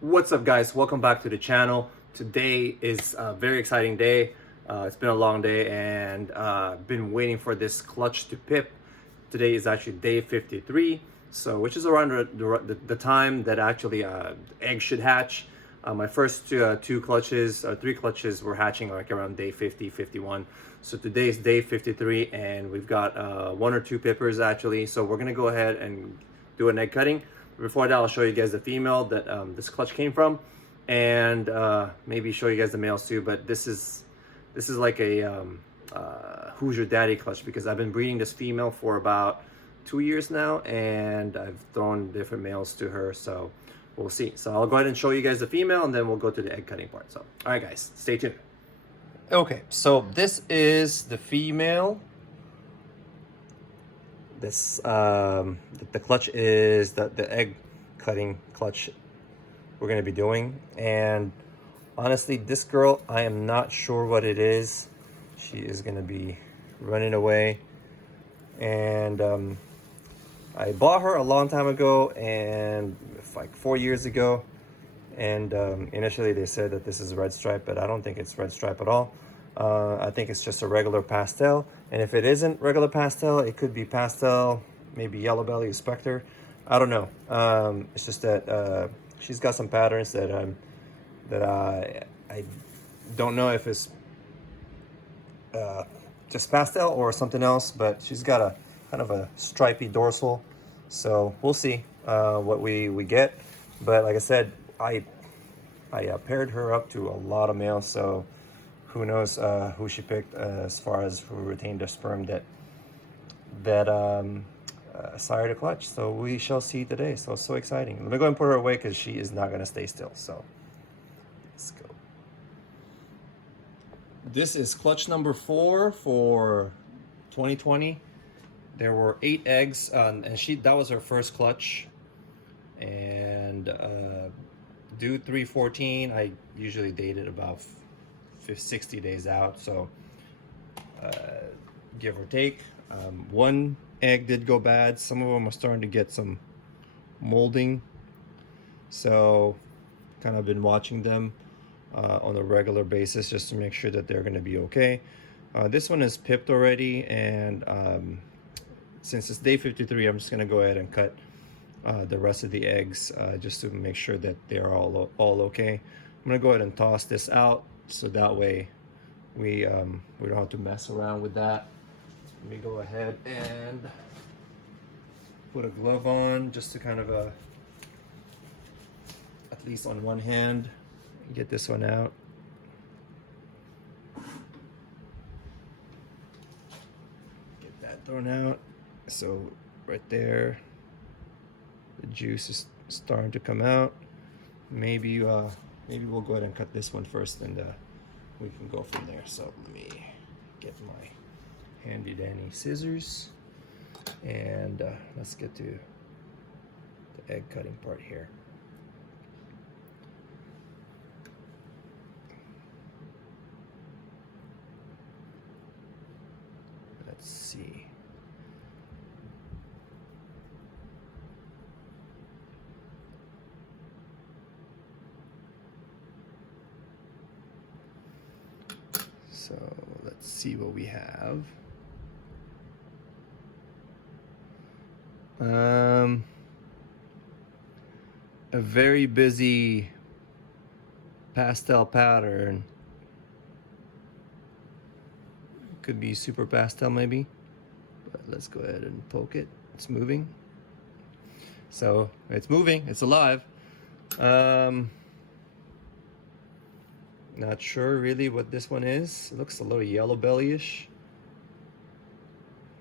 What's up, guys? Welcome back to the channel. Today is a very exciting day. It's been a long day and been waiting for this clutch to pip. Today is actually day 53, so which is around the time that actually eggs should hatch. My first three clutches were hatching like around day 50, 51. So today is day 53 and we've got one or two pippers actually. So we're gonna go ahead and do an egg cutting. Before that, I'll show you guys the female that this clutch came from, and maybe show you guys the males too. But this is like a who's your daddy clutch, because I've been breeding this female for about 2 years now, and I've thrown different males to her. So we'll see. So I'll go ahead and show you guys the female, and then we'll go to the egg cutting part. So all right, guys, stay tuned. Okay, so this is the female. This the clutch is the egg cutting clutch we're going to be doing, and honestly, this girl, I am not sure what it is. She is going to be running away, and I bought her a long time ago, and like 4 years ago, and initially they said that this is red stripe, but I don't think it's red stripe at all. I think it's just a regular pastel, and if it isn't regular pastel, it could be pastel, maybe yellow belly spectre. I don't know. It's just that she's got some patterns that I don't know if it's just pastel or something else, but she's got a kind of a stripy dorsal, so we'll see what we get. But like I said, I paired her up to a lot of males, so who knows who she picked as far as who retained the sperm that sired a clutch. So we shall see today. So exciting. Let me go and put her away because she is not going to stay still. So let's go. This is clutch number 4 for 2020. There were 8 eggs, and that was her first clutch. And due 3/14, I usually dated about 60 days out, so give or take. One egg did go bad. Some of them are starting to get some molding, so kind of been watching them on a regular basis just to make sure that they're going to be okay. This one is pipped already, and since it's day 53, I'm just going to go ahead and cut the rest of the eggs just to make sure that they're all okay. I'm going to go ahead and toss this out, so that way we don't have to mess around with that. Let me go ahead and put a glove on just to kind of at least on one hand get this one out. Get that thrown out. So right there, the juice is starting to come out. Maybe we'll go ahead and cut this one first, and we can go from there. So let me get my handy dandy scissors, and let's get to the egg cutting part here. Let's see. So let's see what we have. A very busy pastel pattern. Could be super pastel maybe, but let's go ahead and poke it. It's moving. So it's moving, it's alive. Not sure really what this one is. It looks a little yellow belly-ish.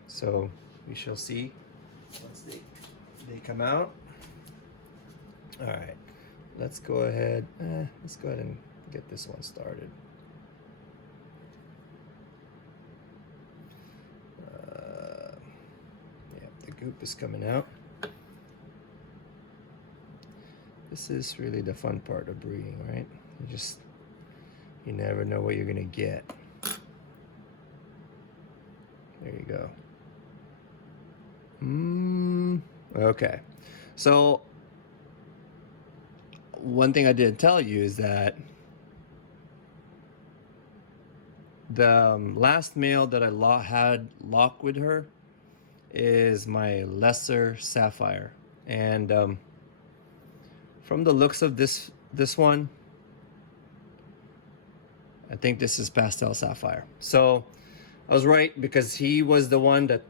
So we shall see once they come out. All right, let's go ahead. Let's go ahead and get this one started. Yeah, the goop is coming out. This is really the fun part of breeding, right? You never know what you're gonna get. There you go. Okay, so one thing I didn't tell you is that the last male that I had locked with her is my lesser Sapphire, and from the looks of this one, I think this is pastel Sapphire. So I was right, because he was the one that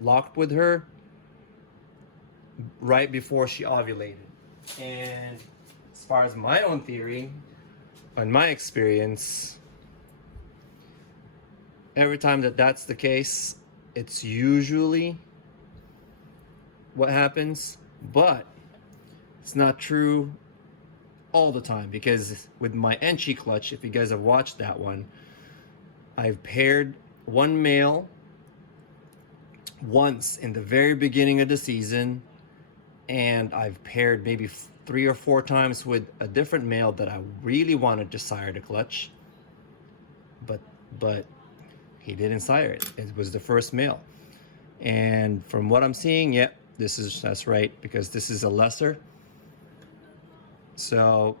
locked with her right before she ovulated. And as far as my own theory, on my experience, every time that's the case, it's usually what happens, but it's not true all the time, because with my Enchi clutch, if you guys have watched that one, I've paired one male once in the very beginning of the season, and I've paired maybe 3 or 4 times with a different male that I really wanted to sire the clutch, but he didn't sire it. It was the first male, and from what I'm seeing, yep, that's right, because this is a lesser. So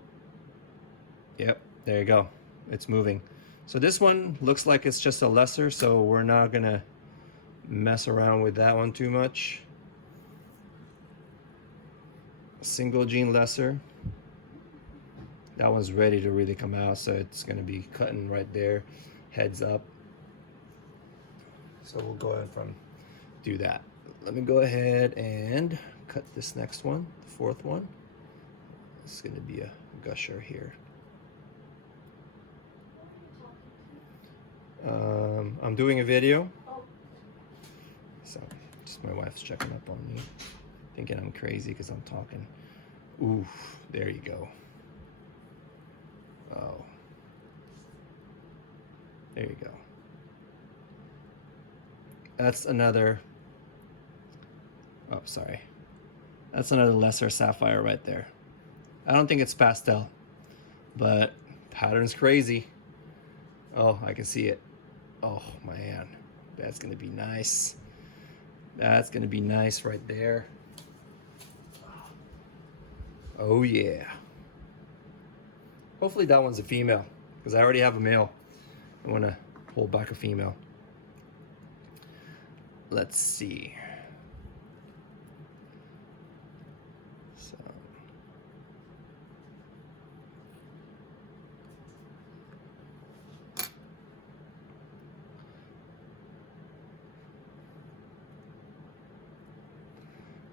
yep, there you go, it's moving. So this one looks like it's just a lesser, so we're not gonna mess around with that one too much. Single gene lesser, that one's ready to really come out, so it's gonna be cutting right there, heads up. So we'll go ahead and do that. Let me go ahead and cut this next one, the 4th one. It's gonna be a gusher here. I'm doing a video, so just my wife's checking up on me, thinking I'm crazy because I'm talking. Ooh, there you go. Oh, there you go. That's another, oh, sorry. That's another lesser Sapphire right there. I don't think it's pastel, but pattern's crazy. Oh, I can see it. Oh man, that's gonna be nice. That's gonna be nice right there. Oh yeah. Hopefully that one's a female, because I already have a male. I wanna hold back a female. Let's see. So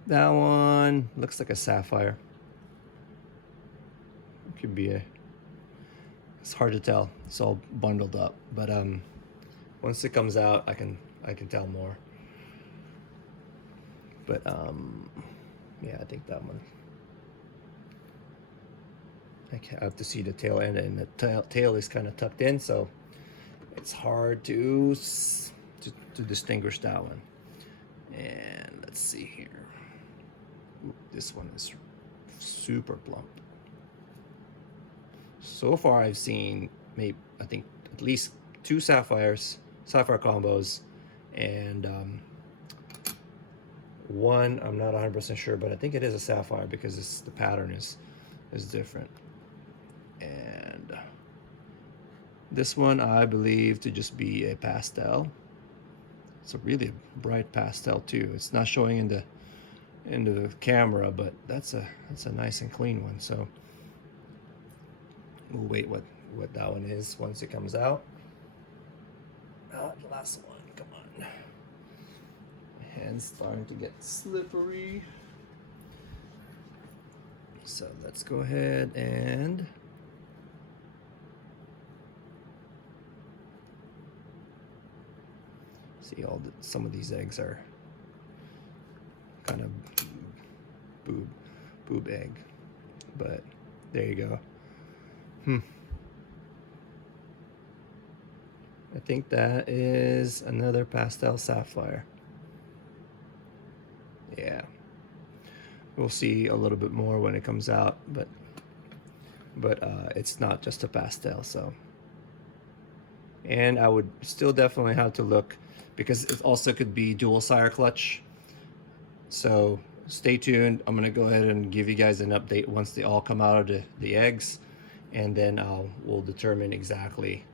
that one looks like a Sapphire. It could be it's hard to tell. It's all bundled up, but once it comes out, I can tell more. But yeah, I think that one. I have to see the tail end, and the tail is kind of tucked in, so it's hard to distinguish that one. And let's see here. Ooh, this one is super plump. So far, I've seen I think at least 2 sapphire combos, and one I'm not 100% sure, but I think it is a sapphire because the pattern is different. And this one I believe to just be a pastel. It's a really bright pastel too. It's not showing into the camera, but that's a nice and clean one. So we'll wait what that one is once it comes out. Oh, the last one, come on. My hand's starting to get slippery. So let's go ahead and see some of these eggs are kind of boob egg, but there you go. I think that is another pastel sapphire. Yeah, we'll see a little bit more when it comes out, but it's not just a pastel. So, and I would still definitely have to look, because it also could be dual sire clutch. So stay tuned. I'm gonna go ahead and give you guys an update once they all come out of the eggs, and then we'll determine exactly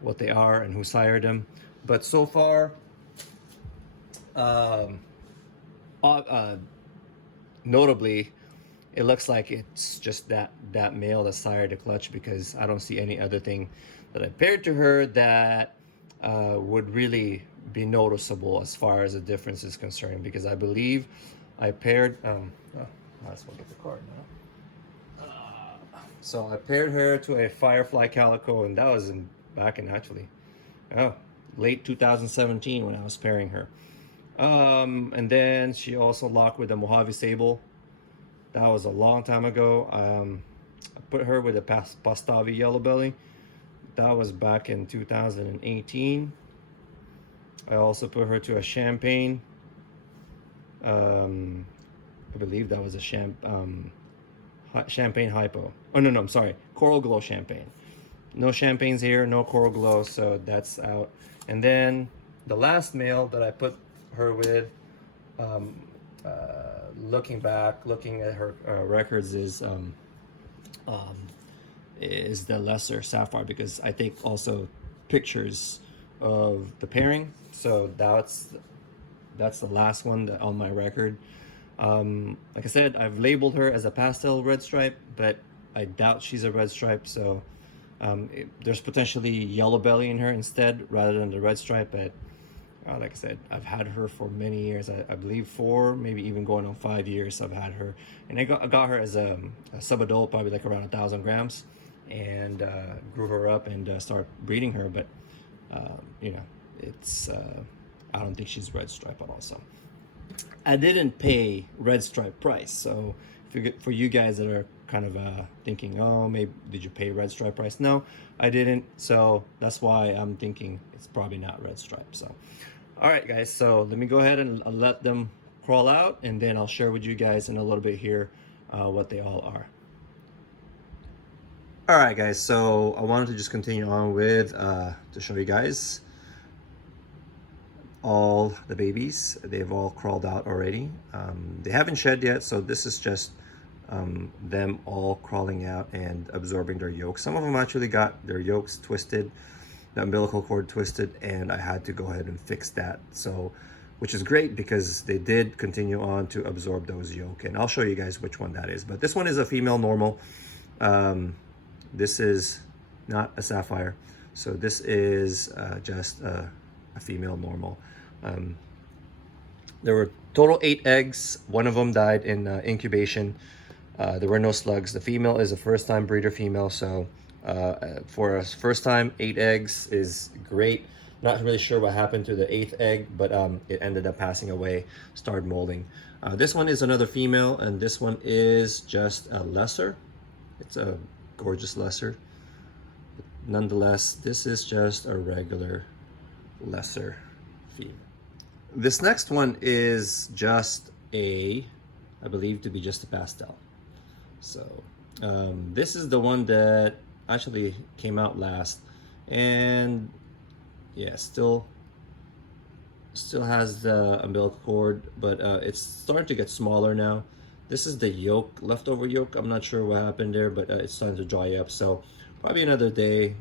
what they are and who sired them. But so far, um, notably, it looks like it's just that male that sired the clutch, because I don't see any other thing that I paired to her that would really be noticeable as far as the difference is concerned. Because I believe I paired might as well get the card now. So I paired her to a Firefly Calico, and that was back in actually late 2017 when I was pairing her. And then she also locked with a Mojave Sable. That was a long time ago. I put her with a Pastavi Yellow Belly. That was back in 2018. I also put her to a Champagne. I believe that was a Champagne Hypo. Oh, no, I'm sorry. Coral Glow Champagne. No champagnes here, no Coral Glow, so that's out. And then the last male that I put her with, looking at her records, is the lesser Sapphire, because I take also pictures of the pairing. So that's the last one on my record. Like I said, I've labeled her as a pastel red stripe, but I doubt she's a red stripe. So there's potentially yellow belly in her instead rather than the red stripe. But like I said, I've had her for many years. I believe 4, maybe even going on 5 years I've had her. And I got her as a sub-adult, probably like around 1,000 grams, and grew her up and started breeding her. But you know, it's I don't think she's red stripe at all. So I didn't pay red stripe price. So for you guys that are kind of thinking, oh, maybe did you pay red stripe price? No, I didn't. So that's why I'm thinking it's probably not red stripe. So all right, guys, so let me go ahead and let them crawl out, and then I'll share with you guys in a little bit here what they all are. All right, guys, so I wanted to just continue on with to show you guys all the babies. They've all crawled out already. They haven't shed yet, so this is just them all crawling out and absorbing their yolks. Some of them actually got their yolks twisted, the umbilical cord twisted, and I had to go ahead and fix that. So, which is great, because they did continue on to absorb those yolk, and I'll show you guys which one that is. But this one is a female normal. This is not a sapphire, so this is just a female normal. There were total 8 eggs. One of them died in incubation. There were no slugs. The female is a first-time breeder female, so for a first time, 8 eggs is great. Not really sure what happened to the 8th egg, but it ended up passing away, started molding. This one is another female, and this one is just a lesser. It's a gorgeous lesser. Nonetheless, this is just a regular lesser female. This next one is just I believe to be just a pastel. So this is the one that actually came out last, and yeah, still has the umbilical cord, but it's starting to get smaller now. This is the yolk, leftover yolk. I'm not sure what happened there, but it's starting to dry up, so probably another day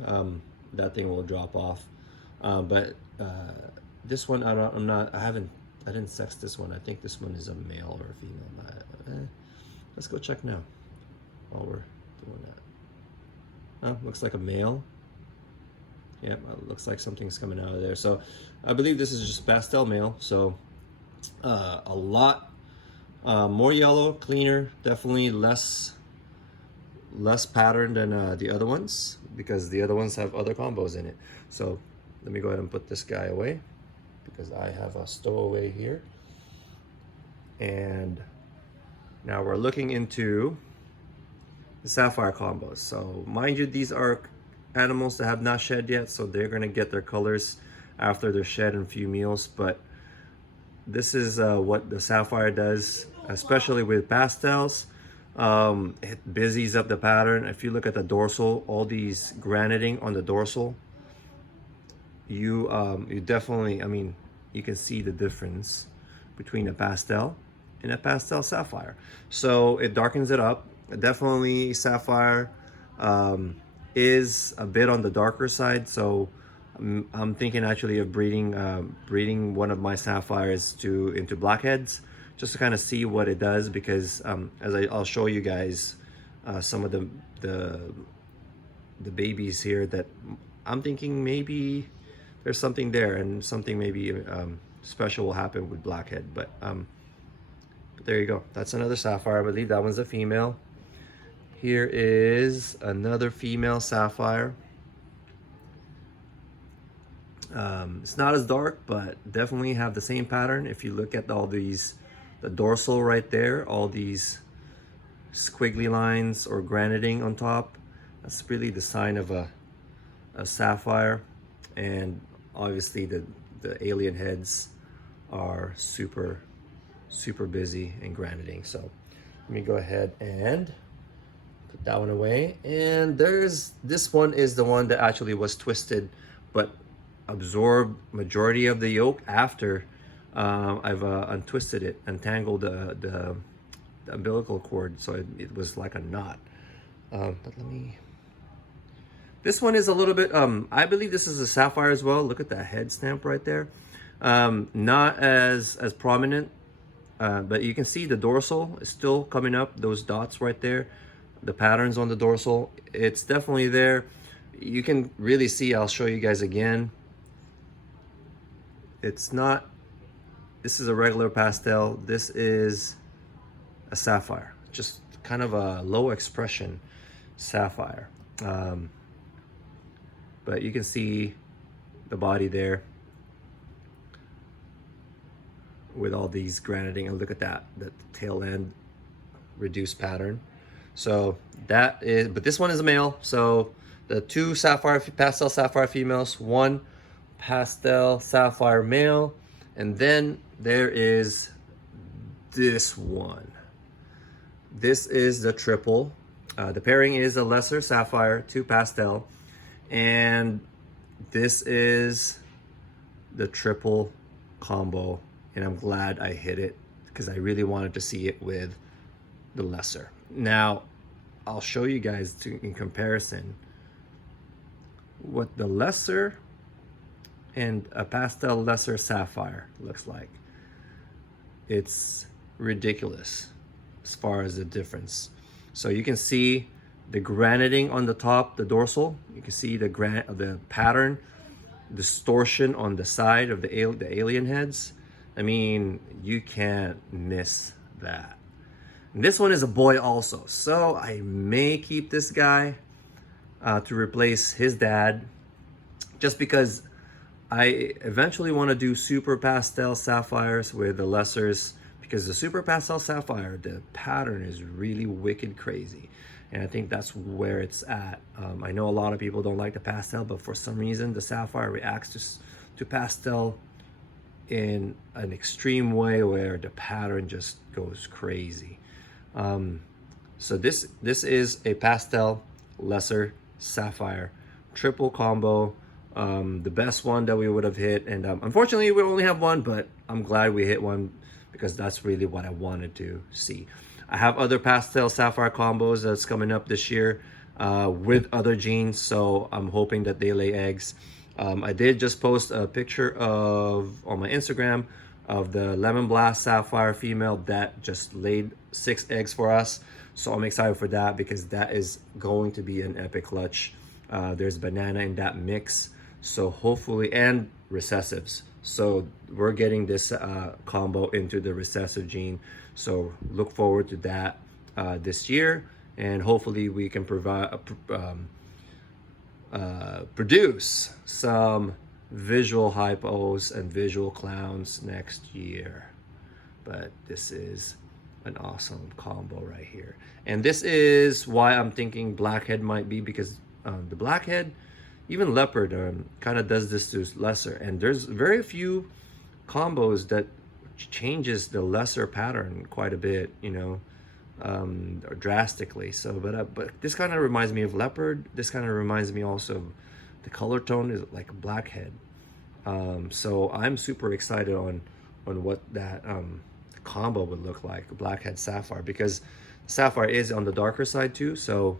that thing will drop off. But this one, I didn't sex this one. I think this one is a male or a female. Let's go check now while we're doing that. Oh, looks like a male. Yep, looks like something's coming out of there. So I believe this is just pastel male. So a lot more yellow, cleaner, definitely less pattern than the other ones, because the other ones have other combos in it. So let me go ahead and put this guy away, because I have a stowaway here. And now we're looking into the sapphire combos. So mind you, these are animals that have not shed yet, so they're gonna get their colors after they're shed in a few meals. But this is what the sapphire does, especially with pastels. It busies up the pattern. If you look at the dorsal, all these graniting on the dorsal, you definitely, I mean, you can see the difference between a pastel in a pastel sapphire. So it darkens it up. Definitely sapphire is a bit on the darker side, so I'm thinking actually of breeding one of my sapphires into blackheads, just to kind of see what it does, because I'll show you guys some of the babies here that I'm thinking maybe there's something there, and something maybe special will happen with blackhead. But there you go. That's another sapphire. I believe that one's a female. Here is another female sapphire. It's not as dark, but definitely have the same pattern. If you look at all these, the dorsal right there, all these squiggly lines or graniting on top, that's really the sign of a sapphire. And obviously the alien heads are super busy and graniting. So let me go ahead and put that one away. And this one is the one that actually was twisted but absorbed majority of the yolk after I've untwisted it, untangled the umbilical cord, so it was like a knot. But let me, this one is a little bit I believe this is a sapphire as well. Look at that head stamp right there. Not as prominent, but you can see the dorsal is still coming up, those dots right there, the patterns on the dorsal, it's definitely there. You can really see, I'll show you guys again. It's not, this is a regular pastel, this is a sapphire, just kind of a low expression sapphire. But you can see the body there with all these graniting, and look at that, the tail end reduced pattern. So that is, but this one is a male. So the two pastel sapphire females, one pastel sapphire male, and then there is this one. This is the triple. The pairing is a lesser sapphire, 2 pastel, and this is the triple combo. And I'm glad I hit it, because I really wanted to see it with the lesser. Now I'll show you guys in comparison what the lesser and a pastel lesser sapphire looks like. It's ridiculous as far as the difference. So you can see the graniting on the top, the dorsal. You can see the pattern, distortion on the side of the alien heads. I mean, you can't miss that. And this one is a boy also, so I may keep this guy to replace his dad, just because I eventually want to do super pastel sapphires with the lessers, because the super pastel sapphire, the pattern is really wicked crazy, and I think that's where it's at. I know a lot of people don't like the pastel, but for some reason the sapphire reacts to pastel in an extreme way, where the pattern just goes crazy. So this is a pastel lesser sapphire triple combo, the best one that we would have hit. And unfortunately we only have one, but I'm glad we hit one, because that's really what I wanted to see. I have other pastel sapphire combos that's coming up this year with other genes, so I'm hoping that they lay eggs. I did just post a picture on my Instagram of the Lemon Blast sapphire female that just laid 6 eggs for us. So I'm excited for that, because that is going to be an epic clutch. There's banana in that mix, so hopefully, and recessives. So we're getting this combo into the recessive gene. So look forward to that this year, and hopefully we can produce some visual hypos and visual clowns next year. But this is an awesome combo right here, and this is why I'm thinking blackhead might be, because the blackhead, even leopard, kind of does this to lesser, and there's very few combos that changes the lesser pattern quite a bit, you know, or drastically. So but this kind of reminds me of leopard. This kind of reminds me also of the color tone is like a blackhead. So I'm super excited on what that combo would look like, blackhead sapphire, because sapphire is on the darker side too. So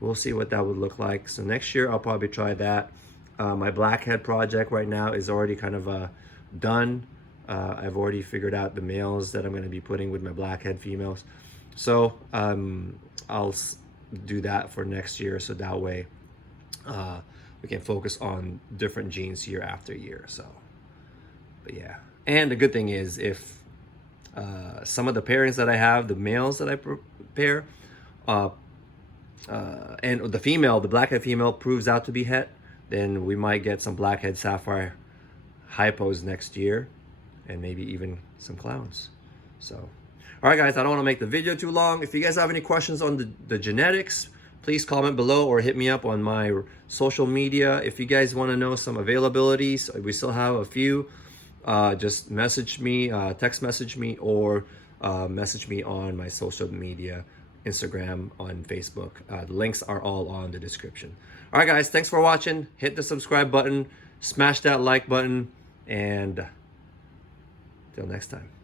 we'll see what that would look like. So next year I'll probably try that. My blackhead project right now is already kind of done. I've already figured out the males that I'm going to be putting with my blackhead females. So I'll do that for next year, so that way we can focus on different genes year after year. So, but yeah. And the good thing is, if some of the pairings that I have, the males that I pair, and the female, the blackhead female proves out to be het, then we might get some blackhead sapphire hypos next year, and maybe even some clowns. So, all right, guys, I don't want to make the video too long. If you guys have any questions on the genetics, please comment below or hit me up on my social media. If you guys want to know some availabilities, we still have a few. Just message me, text message me, or message me on my social media, Instagram, on Facebook. The links are all on the description. All right, guys, thanks for watching. Hit the subscribe button, smash that like button, and till next time.